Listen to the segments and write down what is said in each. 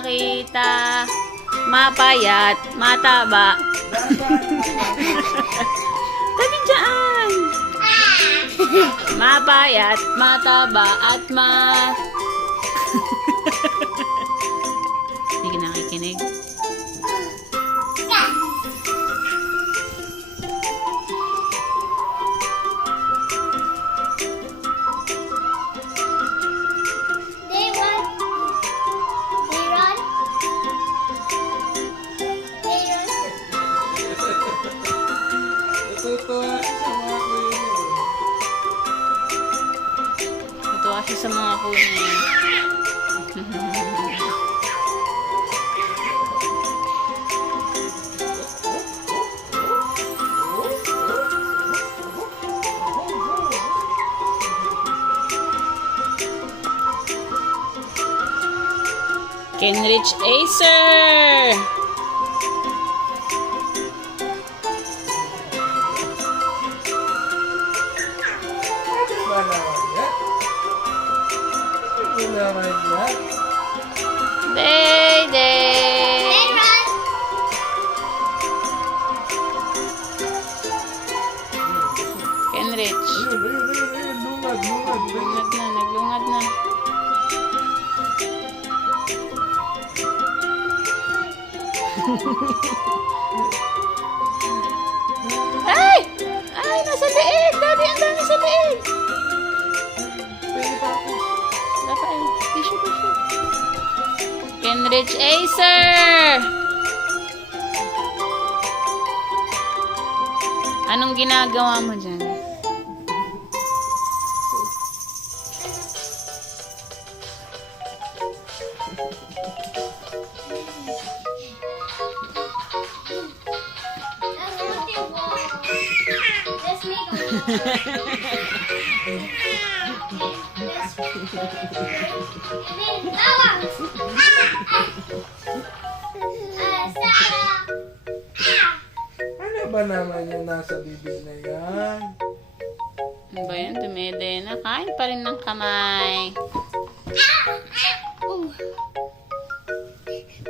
makita. Mapayat, mataba. Tabi dyan. Mapayat, mataba, at Hindi ka nakikinig. Natuwa siya sa mga kuya niya. Kenrich Acer! Day, day. Kenrich. Naglungad na, naglungad na. Ay! Ay, nasa leeg! Daddy, ang dami sa leeg! Rafael, tissue. Kenrich Acer! Anong ginagawa mo dyan? Ano ba naman yung nasa bibig na yan? Ano ba yan? Tumede na. Kain pa rin ng kamay.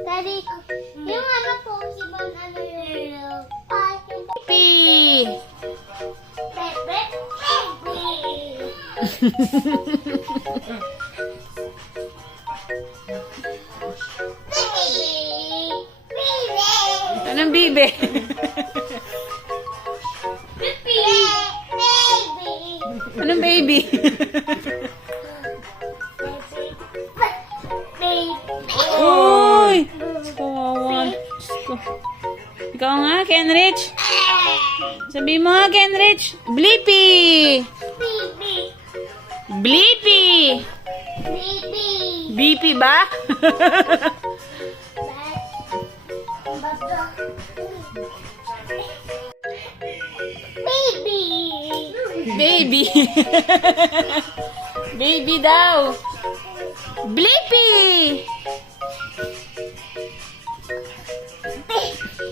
Daddy, yung ano Pokemon, ano yun? Pee! Anong bibe? Anong baby? Uy! Kawawa. Ikaw nga, Kenrich. Sabi mo nga, Kenrich. Blippi! Blippi! Blippi ba? Baby! Baby daw! Blippi!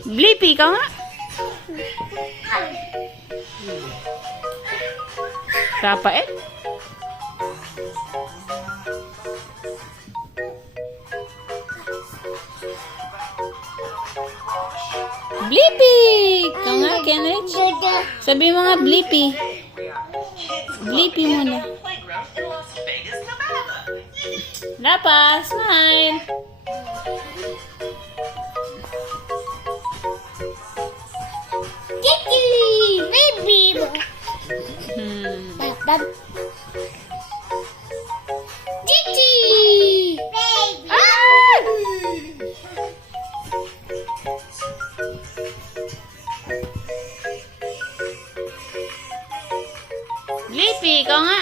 Blippi, ikaw nga? Rafael? Blippi! Ikaw nga, Kenrich? Sabi mo nga, Blippi. Blippi muna. Lapa, smile. Kiki! Baby! Kiki! Baby! Ah! Blippi, ikaw nga.